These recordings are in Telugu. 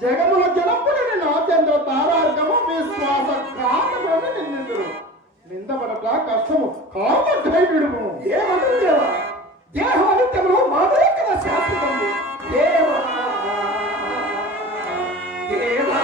జగముల జనపుని నాచంద్ర తారార్కము విశ్వాస కారణమని నిందిందురు నిందపడట కష్టము కామై విడుము ఏమంటారు దేవా దేహానిత్యములు మాదే కదా శాశ్వతము దేవా దేవా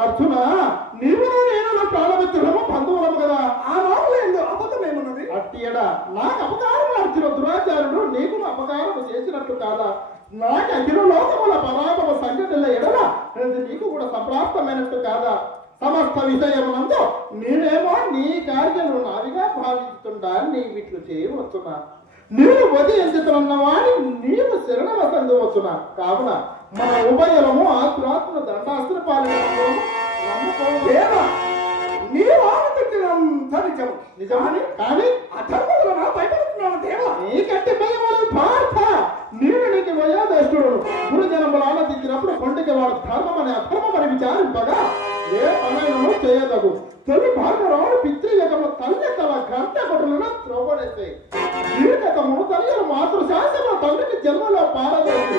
అర్జున నీవు నేను ప్రాణమిత్రులము బంధువులము కదా ఆ మాటలు అబద్ధమేమున్నది నాకు అపకారం ఆర్చిన దురాచారుడు నీకు అపకారం చేసినట్టు కాదా? నాకు అఖిల లోకముల పరాభవ సంఘటనల ఎడల నీకు కూడా సంప్రాప్తమైనట్టు కాదా? సమస్త విషయమునందు నేనేమో నీ కార్యము నాదిగా భావిస్తుంటా నీ వీటిలో చేయవచ్చునా? నీవు వదిలించుతున్న వాడి నీవు శరణవసంగా వచ్చునా? కావున మన ఉభయలము ఆత్రాత్మ దండాస్త్ర దేవా నీవు ఆలోచించినంత నిజం నిజమని కానీ అధర్మములు నా భయపడుతున్నాను దేవా. నీకంటే భయములు పార్థ నేను నీకు వయోదష్టుడు గురుజనములు ఆలోచించినప్పుడు కొండకి వాడు ధర్మం అని అధర్మం అని విచారింపగా ఏ పనైనను చేయదగు. తొలి భాగరాడు పితృయగము తల్లి తల గంట కొట్టలను త్రోవడేస్తాయి. దీర్ఘతము తల్లి మాతృశాసన తండ్రికి జన్మలో పారవేసి